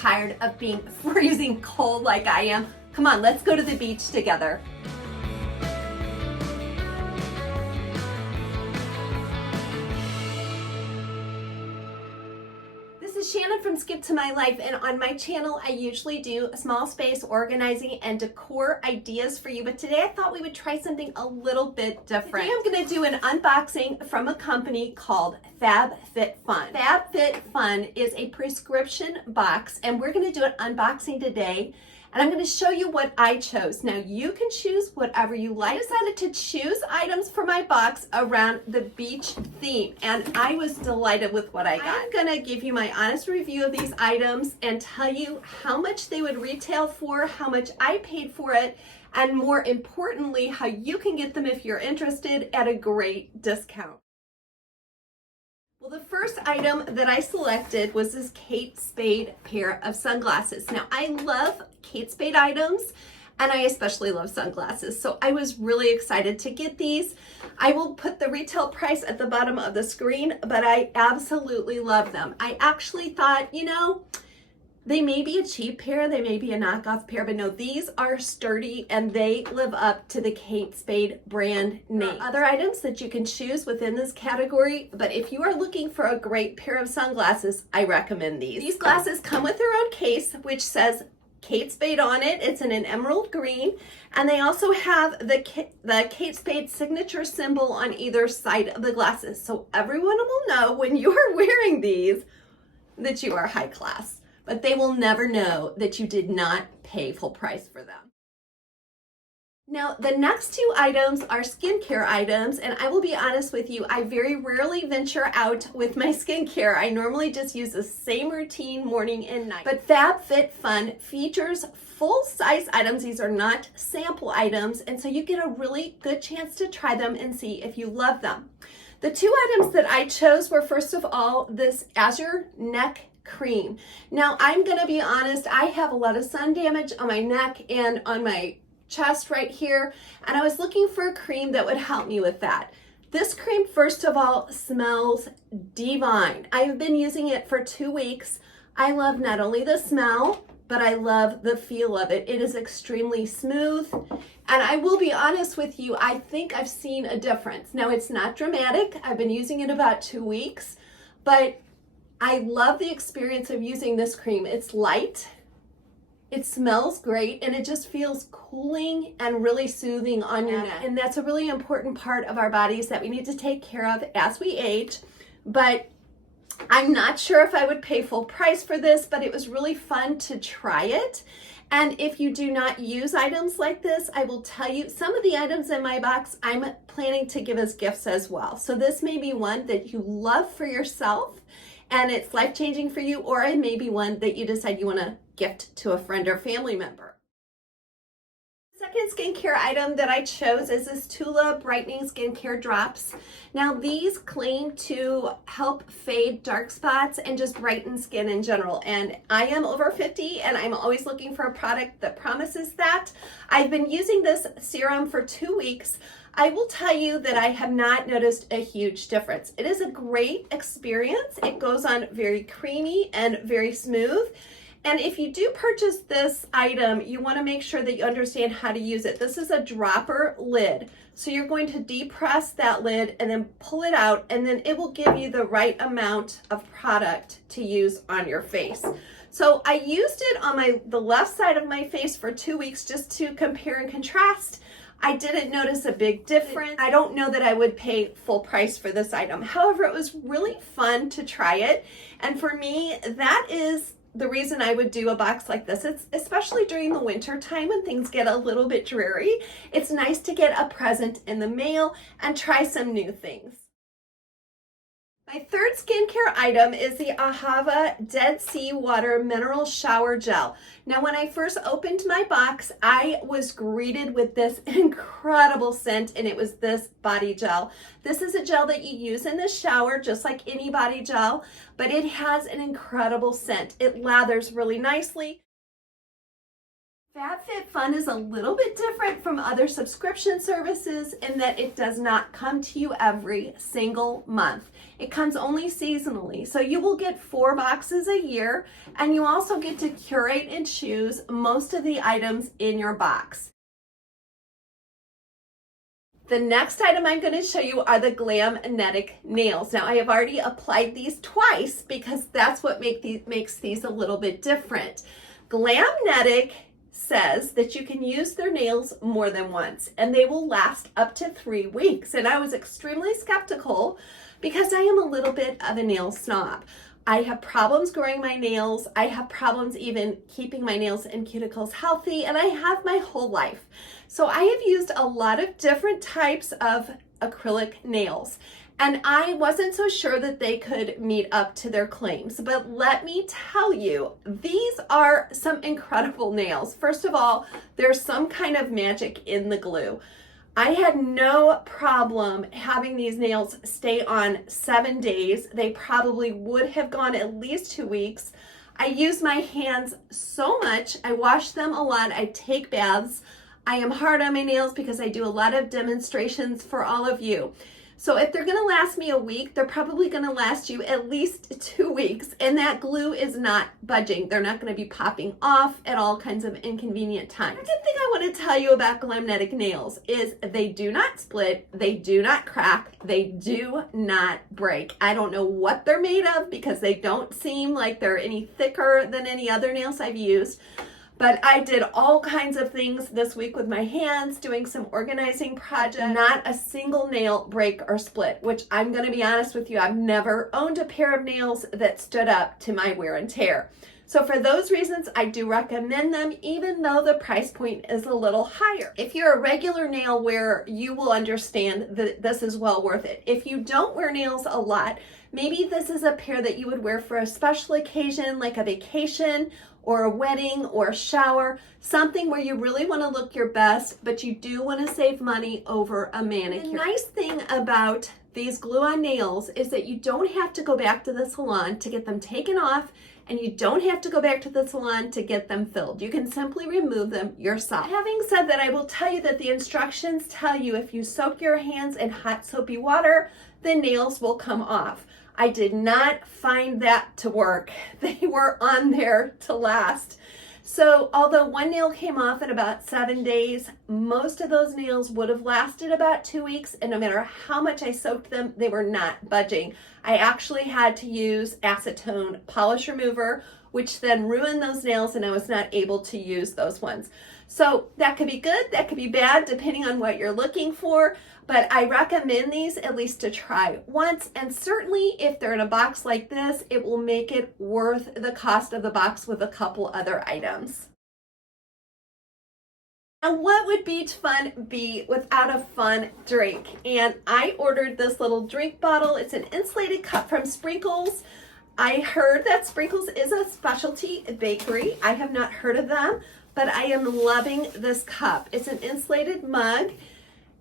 tired of being freezing cold like I am? Come on, let's go to the beach together. This is Shannon from Skip to My Life, and on my channel I usually do small space organizing and decor ideas for you, but today I thought we would try something a little bit different. Today I'm going to do an unboxing from a company called FabFitFun. FabFitFun is a prescription box, and we're going to do an unboxing today. And I'm going to show you what I chose. Now you can choose whatever you like. I decided to choose items for my box around the beach theme, and I was delighted with what I got. I'm going to give you my honest review of these items and tell you how much they would retail for, how much I paid for it, and more importantly, how you can get them if you're interested at a great discount. Well, the first item that I selected was this Kate Spade pair of sunglasses. Now, I love Kate Spade items, and I especially love sunglasses, so I was really excited to get these. I will put the retail price at the bottom of the screen, but I absolutely love them. I actually thought, you know, they may be a cheap pair, they may be a knockoff pair, but no, these are sturdy and they live up to the Kate Spade brand name. There are other items that you can choose within this category, but if you are looking for a great pair of sunglasses, I recommend these. These glasses come with their own case, which says Kate Spade on it. It's in an emerald green, and they also have the Kate Spade signature symbol on either side of the glasses, so everyone will know when you are wearing these that you are high class. But they will never know that you did not pay full price for them. Now, the next two items are skincare items, and I will be honest with you, I very rarely venture out with my skincare. I normally just use the same routine morning and night. But FabFitFun features full-size items. These are not sample items, and so you get a really good chance to try them and see if you love them. The two items that I chose were, first of all, this Azure neck cream. Now, I'm going to be honest, I have a lot of sun damage on my neck and on my chest right here, and I was looking for a cream that would help me with that. This cream, first of all, smells divine. I've been using it for 2 weeks. I love not only the smell, but I love the feel of it. It is extremely smooth, and I will be honest with you, I think I've seen a difference. Now, it's not dramatic. I've been using it about 2 weeks, but I love the experience of using this cream. It's light, it smells great, and it just feels cooling and really soothing on your neck. And that's a really important part of our bodies that we need to take care of as we age. But I'm not sure if I would pay full price for this, but it was really fun to try it. And if you do not use items like this, I will tell you some of the items in my box I'm planning to give as gifts as well. So this may be one that you love for yourself and it's life-changing for you, or it may be one that you decide you want to gift to a friend or family member. The second skincare item that I chose is this Tula Brightening Skincare Drops. Now, these claim to help fade dark spots and just brighten skin in general. And I am over 50 and I'm always looking for a product that promises that. I've been using this serum for 2 weeks. I will tell you that I have not noticed a huge difference. It is a great experience. It goes on very creamy and very smooth. And if you do purchase this item, you want to make sure that you understand how to use it. This is a dropper lid. So you're going to depress that lid and then pull it out, and then it will give you the right amount of product to use on your face. So I used it on the left side of my face for 2 weeks just to compare and contrast. I didn't notice a big difference. I don't know that I would pay full price for this item. However, it was really fun to try it. And for me, that is the reason I would do a box like this. It's especially during the winter time when things get a little bit dreary. It's nice to get a present in the mail and try some new things. My third skincare item is the Ahava Dead Sea Water Mineral Shower Gel. Now, when I first opened my box, I was greeted with this incredible scent, and it was this body gel. This is a gel that you use in the shower, just like any body gel, but it has an incredible scent. It lathers really nicely. FabFitFun is a little bit different from other subscription services in that it does not come to you every single month. It comes only seasonally. So you will get 4 boxes a year, and you also get to curate and choose most of the items in your box. The next item I'm going to show you are the Glamnetic nails. Now I have already applied these twice because that's what makes these a little bit different. Glamnetic says that you can use their nails more than once and they will last up to 3 weeks. And I was extremely skeptical because I am a little bit of a nail snob. I have problems growing my nails. I have problems even keeping my nails and cuticles healthy, and I have my whole life. So I have used a lot of different types of acrylic nails, and I wasn't so sure that they could meet up to their claims. But let me tell you, these are some incredible nails. First of all, there's some kind of magic in the glue. I had no problem having these nails stay on 7 days. They probably would have gone at least 2 weeks. I use my hands so much. I wash them a lot. I take baths. I am hard on my nails because I do a lot of demonstrations for all of you. So if they're gonna last me a week, they're probably gonna last you at least 2 weeks, and that glue is not budging. They're not gonna be popping off at all kinds of inconvenient times. The second thing I wanna tell you about Glamnetic nails is they do not split, they do not crack, they do not break. I don't know what they're made of because they don't seem like they're any thicker than any other nails I've used. But I did all kinds of things this week with my hands, doing some organizing projects. Not a single nail break or split, which I'm gonna be honest with you, I've never owned a pair of nails that stood up to my wear and tear. So for those reasons, I do recommend them, even though the price point is a little higher. If you're a regular nail wearer, you will understand that this is well worth it. If you don't wear nails a lot, maybe this is a pair that you would wear for a special occasion, like a vacation, or a wedding or a shower, something where you really want to look your best, but you do want to save money over a manicure. The nice thing about these glue-on nails is that you don't have to go back to the salon to get them taken off, and you don't have to go back to the salon to get them filled. You can simply remove them yourself. Having said that, I will tell you that the instructions tell you if you soak your hands in hot soapy water, the nails will come off. I did not find that to work. They were on there to last. So although one nail came off in about 7 days, most of those nails would have lasted about 2 weeks, and no matter how much I soaked them, they were not budging. I actually had to use acetone polish remover, which then ruined those nails, and I was not able to use those ones. So that could be good, that could be bad, depending on what you're looking for, but I recommend these at least to try once, and certainly if they're in a box like this, it will make it worth the cost of the box with a couple other items. Now, what would beach fun be without a fun drink? And I ordered this little drink bottle. It's an insulated cup from Sprinkles. I heard that Sprinkles is a specialty bakery. I have not heard of them, but I am loving this cup. It's an insulated mug,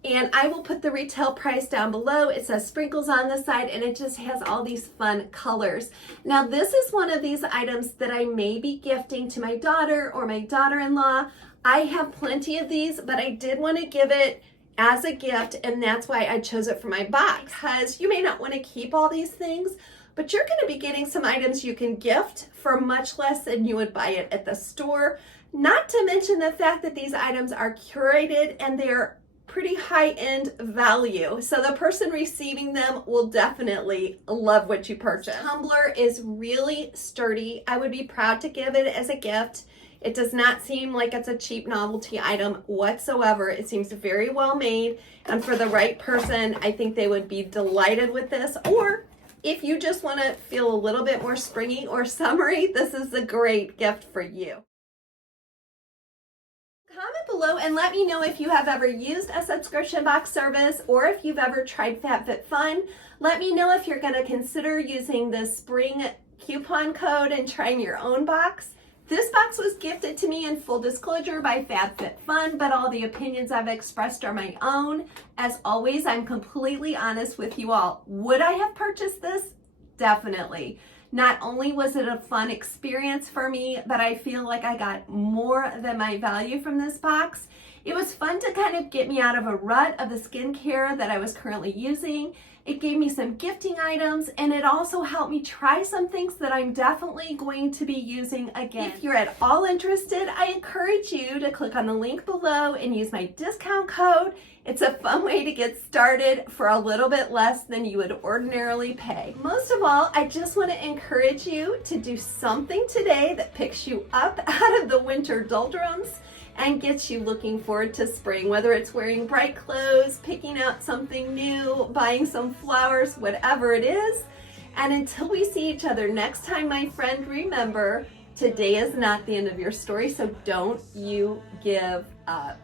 and I will put the retail price down below. It says Sprinkles on the side, and it just has all these fun colors. Now, this is one of these items that I may be gifting to my daughter or my daughter-in-law. I have plenty of these, but I did want to give it as a gift, and that's why I chose it for my box, because you may not want to keep all these things, but you're going to be getting some items you can gift for much less than you would buy it at the store. Not to mention the fact that these items are curated and they're pretty high-end value. So the person receiving them will definitely love what you purchase. This tumbler is really sturdy. I would be proud to give it as a gift. It does not seem like it's a cheap novelty item whatsoever. It seems very well made, and for the right person, I think they would be delighted with this. Or if you just want to feel a little bit more springy or summery, this is a great gift for you. Comment below and let me know if you have ever used a subscription box service or if you've ever tried FabFitFun. Let me know if you're going to consider using the spring coupon code and trying your own box. This box was gifted to me in full disclosure by FabFitFun, but all the opinions I've expressed are my own. As always, I'm completely honest with you all. Would I have purchased this? Definitely. Not only was it a fun experience for me, but I feel like I got more than my value from this box. It was fun to kind of get me out of a rut of the skincare that I was currently using. It gave me some gifting items, and it also helped me try some things that I'm definitely going to be using again. If you're at all interested, I encourage you to click on the link below and use my discount code. It's a fun way to get started for a little bit less than you would ordinarily pay. Most of all, I just want to encourage you to do something today that picks you up out of the winter doldrums and gets you looking forward to spring, whether it's wearing bright clothes, picking out something new, buying some flowers, whatever it is. And until we see each other next time, my friend, remember, today is not the end of your story, so don't you give up.